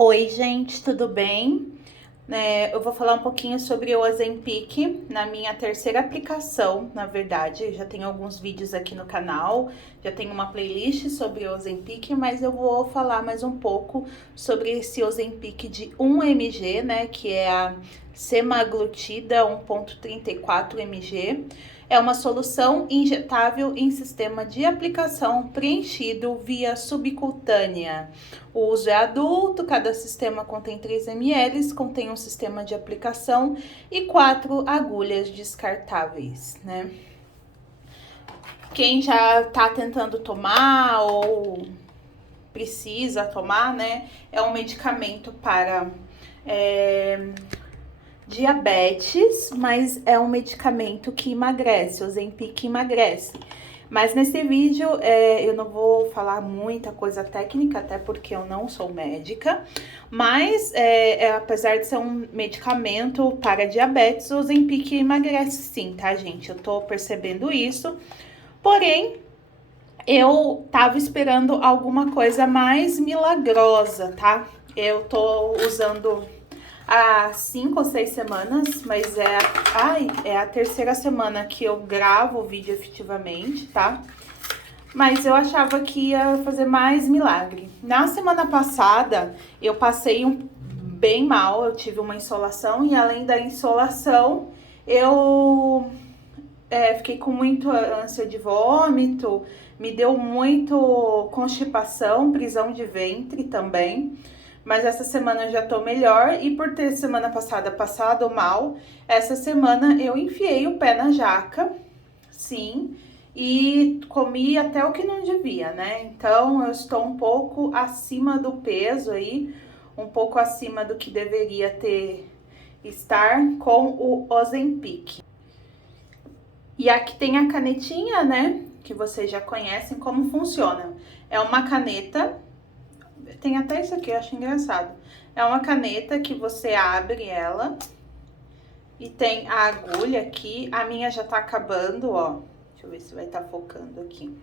Oi, gente, tudo bem? Eu vou falar um pouquinho sobre o Ozempic na minha terceira aplicação, na verdade. Já tenho alguns vídeos aqui no canal, já tenho uma playlist sobre o Ozempic, mas eu vou falar mais um pouco sobre esse Ozempic de 1 mg, né, que é a semaglutida 1,34 mg. É uma solução injetável em sistema de aplicação preenchido via subcutânea. O uso é adulto, cada sistema contém 3 ml, contém um sistema de aplicação e 4 agulhas descartáveis, né? Quem já tá tentando tomar ou precisa tomar, né, é um medicamento para diabetes, mas é um medicamento que emagrece, o Ozempic emagrece. Mas nesse vídeo eu não vou falar muita coisa técnica, até porque eu não sou médica, mas apesar de ser um medicamento para diabetes, o Ozempic emagrece sim, tá, gente? Eu tô percebendo isso, porém, eu tava esperando alguma coisa mais milagrosa, tá? Eu tô usando há 5 ou 6 semanas, mas é a terceira semana que eu gravo o vídeo efetivamente, tá? Mas eu achava que ia fazer mais milagre. Na semana passada, eu passei bem mal, eu tive uma insolação e além da insolação, eu fiquei com muita ânsia de vômito, me deu muito constipação, prisão de ventre também. Mas essa semana eu já tô melhor e por ter semana passada passado mal, essa semana eu enfiei o pé na jaca, sim, e comi até o que não devia, né? Então eu estou um pouco acima do peso aí, um pouco acima do que deveria estar com o Ozempic. E aqui tem a canetinha, né? Que vocês já conhecem como funciona. É uma caneta. Tem até isso aqui, eu acho engraçado. É uma caneta que você abre ela. E tem a agulha aqui. A minha já tá acabando, ó. Deixa eu ver se vai estar focando aqui.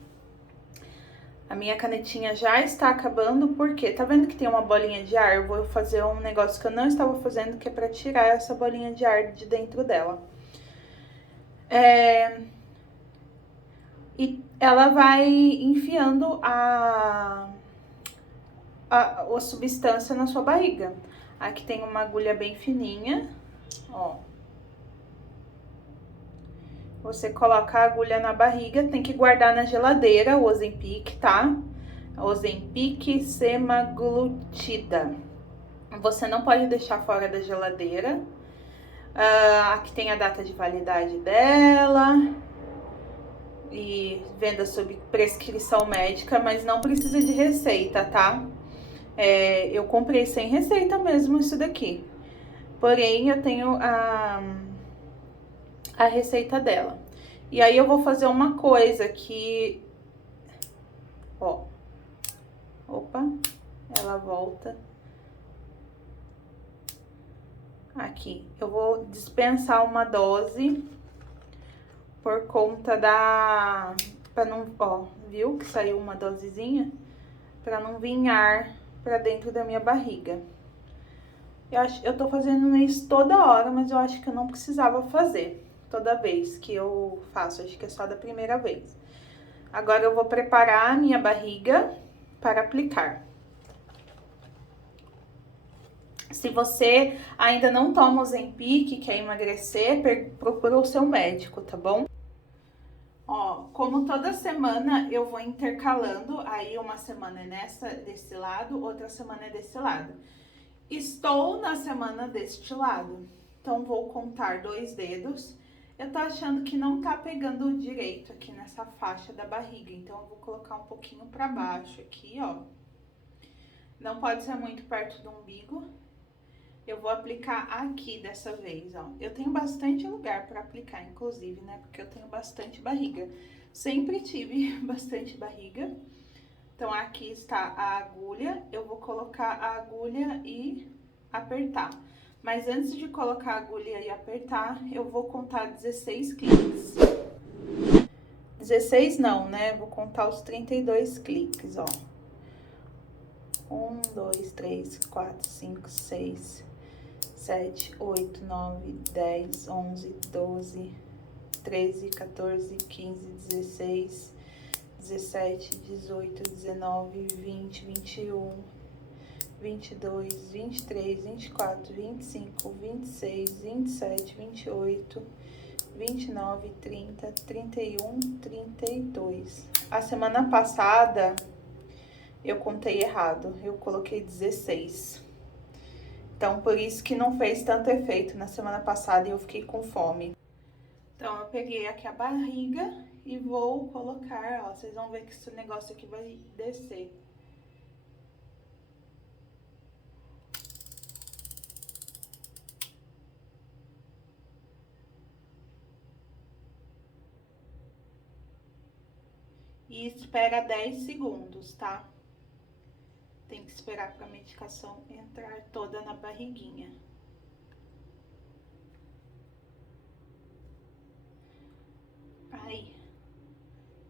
A minha canetinha já está acabando, porque tá vendo que tem uma bolinha de ar? Eu vou fazer um negócio que eu não estava fazendo, que é pra tirar essa bolinha de ar de dentro dela. E ela vai enfiando a substância na sua barriga. Aqui tem uma agulha bem fininha, ó. Você coloca a agulha na barriga, tem que guardar na geladeira o Ozempic, tá? Ozempic semaglutida. Você não pode deixar fora da geladeira. Aqui tem a data de validade dela. E venda sob prescrição médica, mas não precisa de receita, tá? Eu comprei sem receita mesmo isso daqui. Porém, eu tenho a receita dela. E aí eu vou fazer uma coisa que... Ó. Opa. Ela volta. Aqui. Eu vou dispensar uma dose por conta da... Pra não... Ó, viu que saiu uma dosezinha? Pra não vir ar pra dentro da minha barriga. Eu tô fazendo isso toda hora, mas eu acho que eu não precisava fazer toda vez que eu faço. Acho que é só da primeira vez. Agora eu vou preparar a minha barriga para aplicar. Se você ainda não toma o Ozempic, quer emagrecer, procura o seu médico, tá bom? Ó, como toda semana eu vou intercalando, aí uma semana é desse lado, outra semana é desse lado. Estou na semana deste lado, então vou contar 2 dedos. Eu tô achando que não tá pegando direito aqui nessa faixa da barriga, então eu vou colocar um pouquinho pra baixo aqui, ó. Não pode ser muito perto do umbigo. Eu vou aplicar aqui dessa vez, ó. Eu tenho bastante lugar pra aplicar, inclusive, né, porque eu tenho bastante barriga. Sempre tive bastante barriga. Então, aqui está a agulha, eu vou colocar a agulha e apertar. Mas antes de colocar a agulha e apertar, eu vou contar 16 cliques. 16 não, né? Vou contar os 32 cliques, ó. 1, 2, 3, 4, 5, 6, 7, 8, 9, 10, 11, 12, 13, 14, 15, 16, 17, 18, 19, 20, 21, 22, 23, 24, 25, 26, 27, 28, 29, 30, 31, 32. A semana passada eu contei errado, eu coloquei 16. Então, por isso que não fez tanto efeito na semana passada e eu fiquei com fome. Então, eu peguei aqui a barriga e vou colocar, ó, vocês vão ver que esse negócio aqui vai descer. E espera 10 segundos, tá? Tem que esperar para a medicação entrar toda na barriguinha. Aí,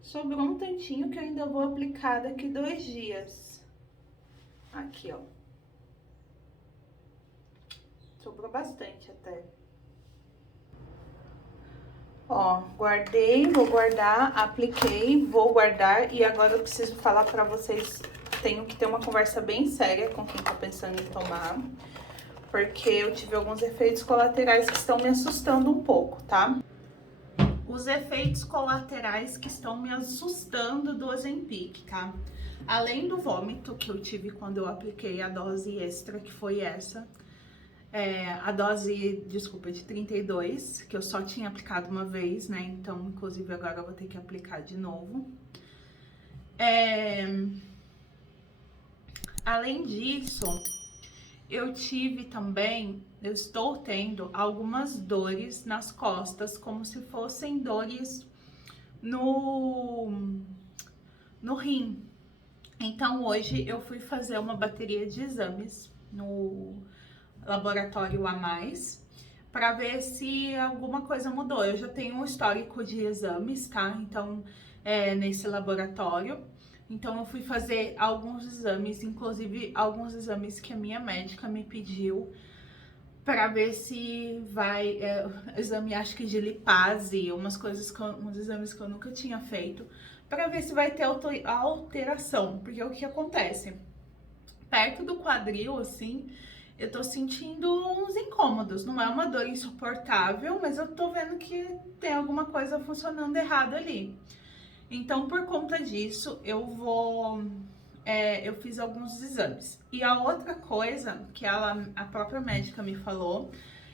sobrou um tantinho que eu ainda vou aplicar daqui 2 dias. Aqui, ó. Sobrou bastante até. Ó, guardei, vou guardar, apliquei, vou guardar e agora eu preciso falar pra vocês, tenho que ter uma conversa bem séria com quem tá pensando em tomar, porque eu tive alguns efeitos colaterais que estão me assustando um pouco, tá? Os efeitos colaterais que estão me assustando do Ozempic, tá? Além do vômito que eu tive quando eu apliquei a dose extra, que foi essa, a dose, desculpa, de 32, que eu só tinha aplicado uma vez, né? Então, inclusive, agora eu vou ter que aplicar de novo. Além disso, eu tive também, eu estou tendo algumas dores nas costas, como se fossem dores no rim. Então, hoje eu fui fazer uma bateria de exames no laboratório a mais, para ver se alguma coisa mudou. Eu já tenho um histórico de exames, tá? Então, nesse laboratório. Então, eu fui fazer alguns exames, inclusive alguns exames que a minha médica me pediu, para ver se vai, exame acho que de lipase, uns exames que eu nunca tinha feito, para ver se vai ter alteração, porque o que acontece? Perto do quadril, assim, eu tô sentindo uns incômodos, não é uma dor insuportável, mas eu tô vendo que tem alguma coisa funcionando errado ali. Então, por conta disso, eu fiz alguns exames. E a outra coisa que a própria médica me falou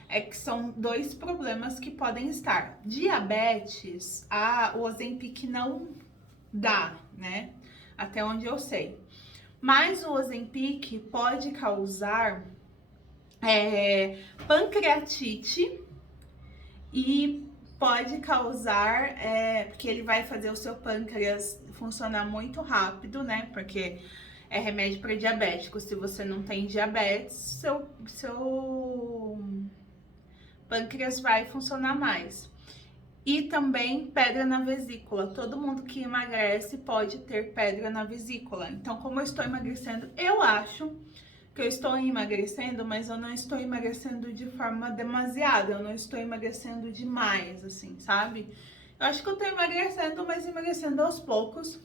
é que são 2 problemas que podem estar. Diabetes, o Ozempic não dá, né? Até onde eu sei. Mas o Ozempic pode causar pancreatite e pode causar, porque ele vai fazer o seu pâncreas funcionar muito rápido, né? Porque é remédio para diabético. Se você não tem diabetes, seu pâncreas vai funcionar mais. E também pedra na vesícula. Todo mundo que emagrece pode ter pedra na vesícula. Então, como eu estou emagrecendo, eu acho que eu estou emagrecendo, mas eu não estou emagrecendo de forma demasiada, eu não estou emagrecendo demais, assim, sabe? Eu acho que eu estou emagrecendo, mas emagrecendo aos poucos.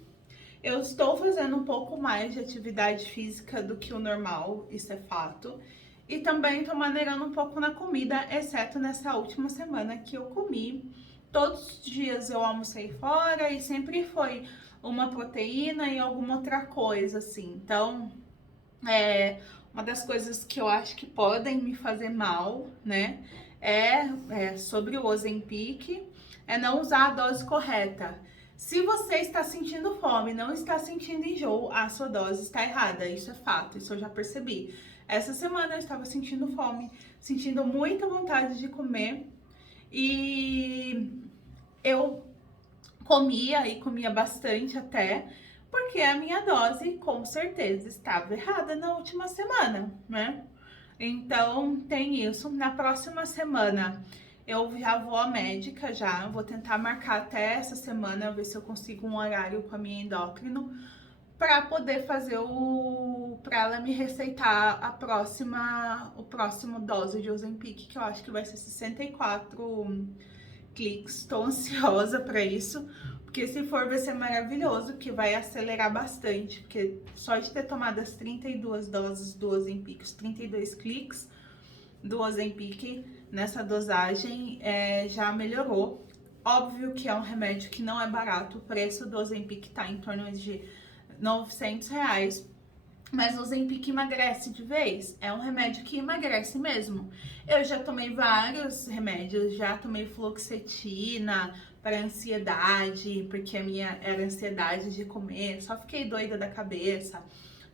Eu estou fazendo um pouco mais de atividade física do que o normal, isso é fato. E também estou maneirando um pouco na comida, exceto nessa última semana que eu comi. Todos os dias eu almocei fora e sempre foi uma proteína e alguma outra coisa, assim. Então, uma das coisas que eu acho que podem me fazer mal, né, sobre o Ozempic, é não usar a dose correta. Se você está sentindo fome, não está sentindo enjoo, a sua dose está errada. Isso é fato, isso eu já percebi. Essa semana eu estava sentindo fome, sentindo muita vontade de comer e eu comia bastante até, porque a minha dose com certeza estava errada na última semana, né? Então tem isso. Na próxima semana eu já vou à médica, vou tentar marcar até essa semana, ver se eu consigo um horário com a minha endócrino, para poder fazer para ela me receitar o próximo dose de Ozempic, que eu acho que vai ser 64 cliques. Estou ansiosa para isso, porque se for vai ser maravilhoso, que vai acelerar bastante, porque só de ter tomado as 32 doses do Ozempic, os 32 cliques do Ozempic nessa dosagem já melhorou. Óbvio que é um remédio que não é barato, o preço do Ozempic tá em torno de R$900, mas o Ozempic emagrece de vez, é um remédio que emagrece mesmo. Eu já tomei vários remédios, já tomei fluoxetina para ansiedade, porque a minha era ansiedade de comer, só fiquei doida da cabeça.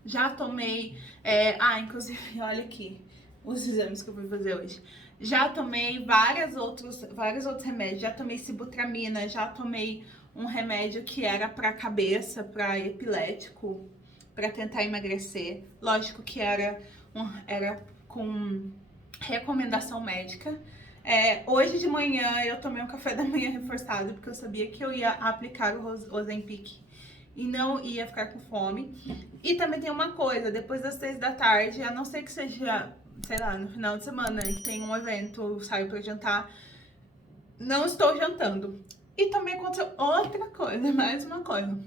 Já tomei, inclusive, olha aqui, os exames que eu fui fazer hoje. Já tomei vários outros remédios, já tomei sibutramina, já tomei um remédio que era para cabeça, para epilético, para tentar emagrecer. Lógico que era com recomendação médica. Hoje de manhã eu tomei um café da manhã reforçado, porque eu sabia que eu ia aplicar o Ozempic e não ia ficar com fome. E também tem uma coisa, depois das 6 da tarde, a não ser que seja, sei lá, no final de semana, que tem um evento, eu saio pra jantar, não estou jantando. E também aconteceu outra coisa, mais uma coisa.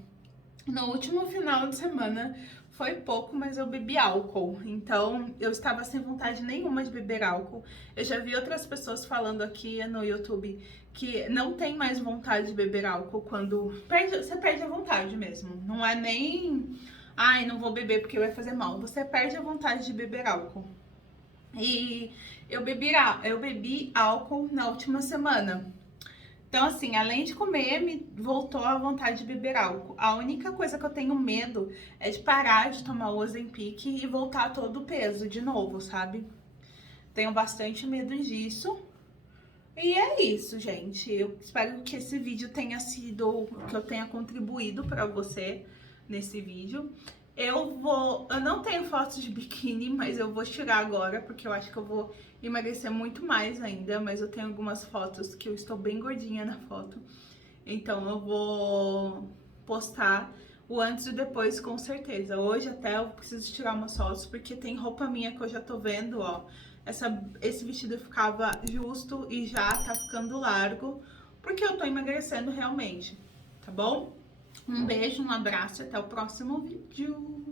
No último final de semana, foi pouco, mas eu bebi álcool. Então, eu estava sem vontade nenhuma de beber álcool. Eu já vi outras pessoas falando aqui no YouTube que não tem mais vontade de beber álcool quando você perde a vontade mesmo. Não é nem, não vou beber porque vai fazer mal. Você perde a vontade de beber álcool. E eu bebi álcool na última semana. Então, assim, além de comer, me voltou a vontade de beber álcool. A única coisa que eu tenho medo é de parar de tomar o Ozempic e voltar todo o peso de novo, sabe? Tenho bastante medo disso. E é isso, gente. Eu espero que esse vídeo tenha sido, que eu tenha contribuído pra você nesse vídeo. Eu não tenho fotos de biquíni, mas eu vou tirar agora, porque eu acho que eu vou emagrecer muito mais ainda, mas eu tenho algumas fotos que eu estou bem gordinha na foto. Então eu vou postar o antes e o depois com certeza. Hoje até eu preciso tirar umas fotos, porque tem roupa minha que eu já tô vendo, ó. Esse vestido ficava justo e já tá ficando largo, porque eu tô emagrecendo realmente, tá bom? Um beijo, um abraço e até o próximo vídeo.